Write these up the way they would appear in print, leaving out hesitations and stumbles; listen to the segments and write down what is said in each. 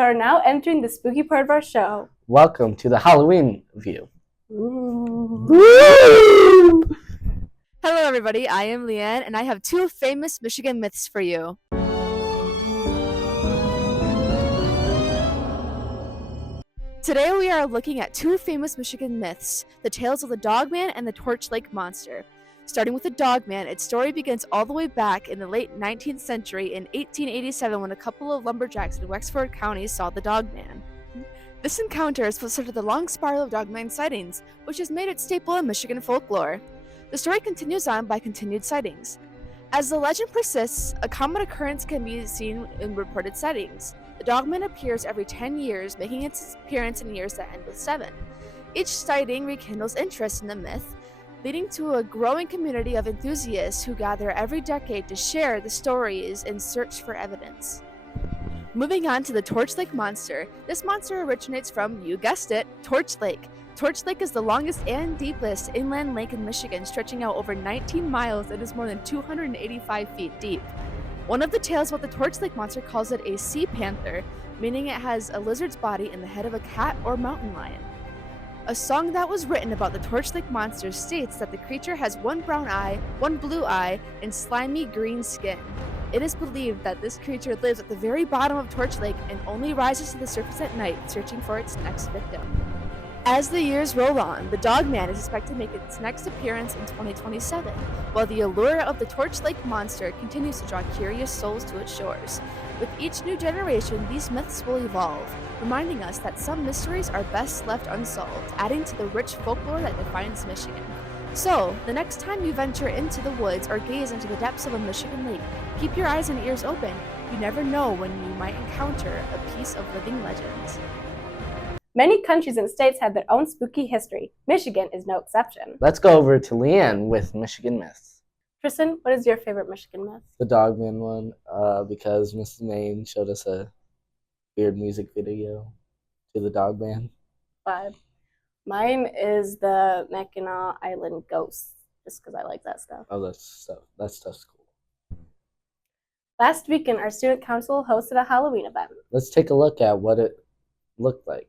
are now entering the spooky part of our show. Welcome to the Halloween view. Ooh. Hello everybody, I am Leanne and I have two famous Michigan myths for you. Today we are looking at two famous Michigan myths, the tales of the Dogman and the Torch Lake Monster. Starting with the Dogman, its story begins all the way back in the late 19th century in 1887 when a couple of lumberjacks in Wexford County saw the Dogman. This encounter is what started the long spiral of Dogman sightings, which has made it staple in Michigan folklore. The story continues on by continued sightings. As the legend persists, a common occurrence can be seen in reported sightings. The Dogman appears every 10 years, making its appearance in years that end with 7. Each sighting rekindles interest in the myth, leading to a growing community of enthusiasts who gather every decade to share the stories and search for evidence. Moving on to the Torch Lake Monster, this monster originates from, you guessed it, Torch Lake. Torch Lake is the longest and deepest inland lake in Michigan, stretching out over 19 miles and is more than 285 feet deep. One of the tales about the Torch Lake Monster calls it a sea panther, meaning it has a lizard's body and the head of a cat or mountain lion. A song that was written about the Torch Lake Monster states that the creature has one brown eye, one blue eye, and slimy green skin. It is believed that this creature lives at the very bottom of Torch Lake and only rises to the surface at night, searching for its next victim. As the years roll on, the Dogman is expected to make its next appearance in 2027, while the allure of the Torch Lake Monster continues to draw curious souls to its shores. With each new generation, these myths will evolve, reminding us that some mysteries are best left unsolved, adding to the rich folklore that defines Michigan. So, the next time you venture into the woods or gaze into the depths of a Michigan lake, keep your eyes and ears open. You never know when you might encounter a piece of living legend. Many countries and states have their own spooky history. Michigan is no exception. Let's go over to Leanne with Michigan myths. Tristan, what is your favorite Michigan myth? The Dogman one, because Mrs. Maine showed us a weird music video to the Dogman. 5. Mine is the Mackinac Island Ghosts, just because I like that stuff. Oh, that stuff's cool. Last weekend, our student council hosted a Halloween event. Let's take a look at what it looked like.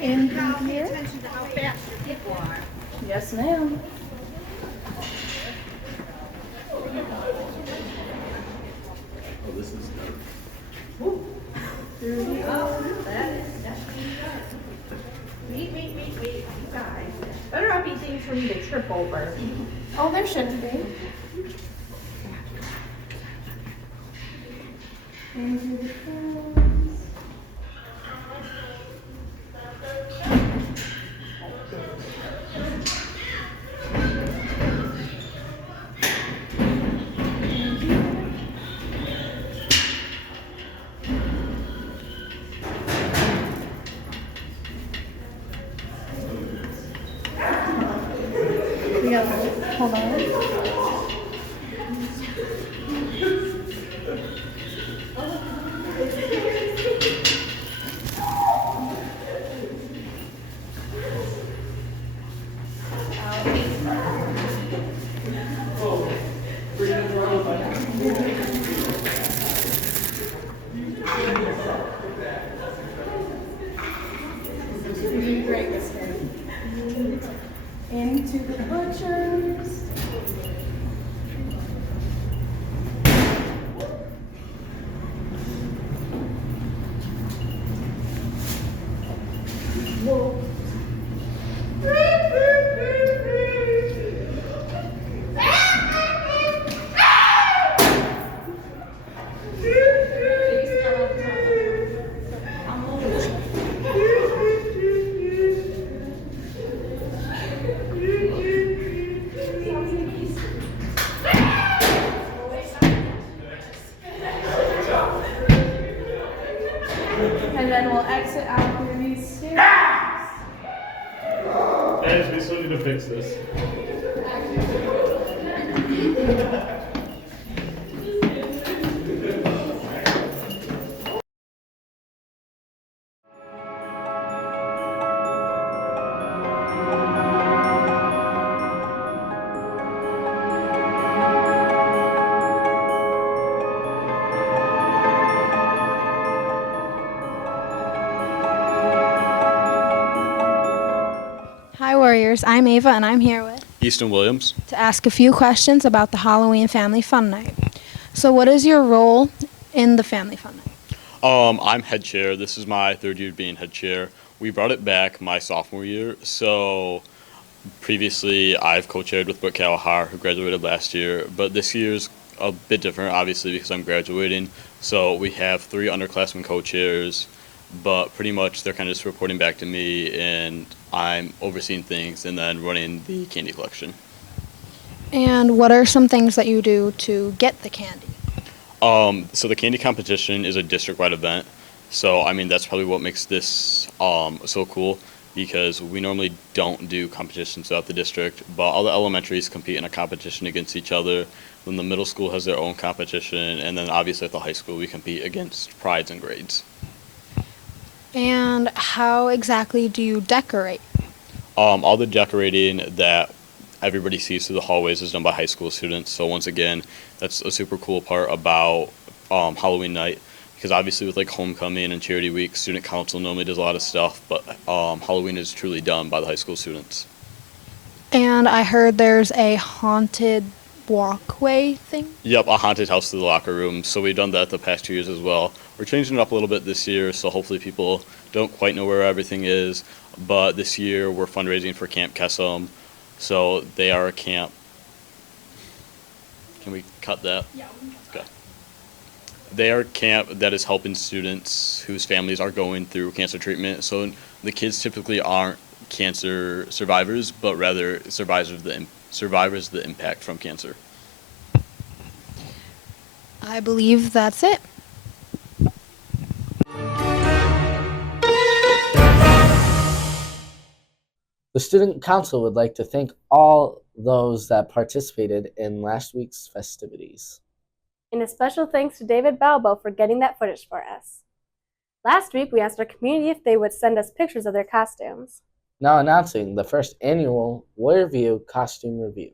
And Now pay attention to how fast your people are. yes, ma'am. Oh, this is dark. That is definitely dark. Wait, you guys. Better not be things for me to trip over. Oh, there shouldn't be. Hold on. we'll exit out through these stairs. Guys, we still need to fix this. Hi Warriors, I'm Ava and I'm here with Easton Williams. to ask a few questions about the Halloween Family Fun Night. So what is your role in the Family Fun Night? I'm head chair. This is my third year being head chair. We brought it back my sophomore year. So previously I've co-chaired with Brooke Kalahar, who graduated last year. But this year's a bit different, obviously, because I'm graduating. So we have 3 underclassmen co-chairs, but pretty much they're kind of just reporting back to me, and I'm overseeing things and then running the candy collection. And what are some things that you do to get the candy? So the candy competition is a district-wide event. So, I mean, that's probably what makes this so cool, because we normally don't do competitions throughout the district, but all the elementaries compete in a competition against each other. Then the middle school has their own competition, and then obviously at the high school we compete against prides and grades. And how exactly do you decorate? All the decorating that everybody sees through the hallways is done by high school students. So once again, that's a super cool part about Halloween night, because obviously with like homecoming and charity week, student council normally does a lot of stuff, but Halloween is truly done by the high school students. And I heard there's a haunted walkway thing. Yep, a haunted house through the locker room. So we've done that the past 2 years as well. We're changing it up a little bit this year, so hopefully people don't quite know where everything is. But this year we're fundraising for Camp Kessom. So they are a camp. Can we cut that? Yeah, we can cut that. Okay. They are a camp that is helping students whose families are going through cancer treatment. So the kids typically aren't cancer survivors, but rather survivors of the impact from cancer. I believe that's it. The Student Council would like to thank all those that participated in last week's festivities. And a special thanks to David Balbo for getting that footage for us. Last week, we asked our community if they would send us pictures of their costumes. Now announcing the first annual Warrior View Costume Review.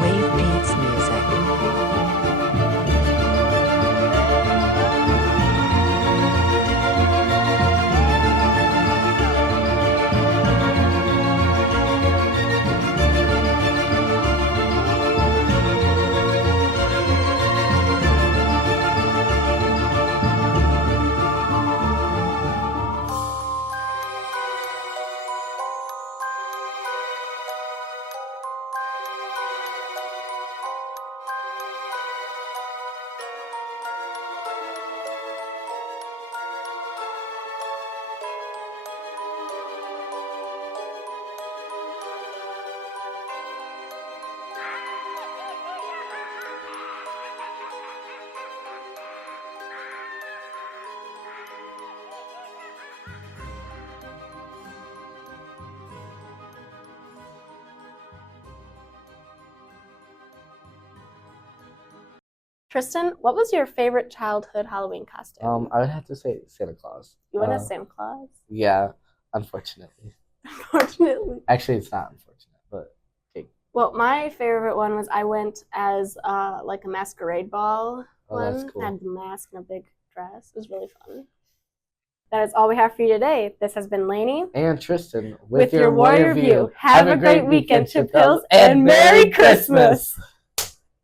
Wave Beats Music. Tristan, what was your favorite childhood Halloween costume? I would have to say Santa Claus. You went as Santa Claus? Yeah, unfortunately. Unfortunately. Actually, it's not unfortunate, but Well, my favorite one was I went as like a masquerade ball oh, that's one. cool. I had the mask and a big dress. It was really fun. That is all we have for you today. This has been Lainey And Tristan with your Warrior View. Have a great weekend, Chip Hills, and Merry Christmas!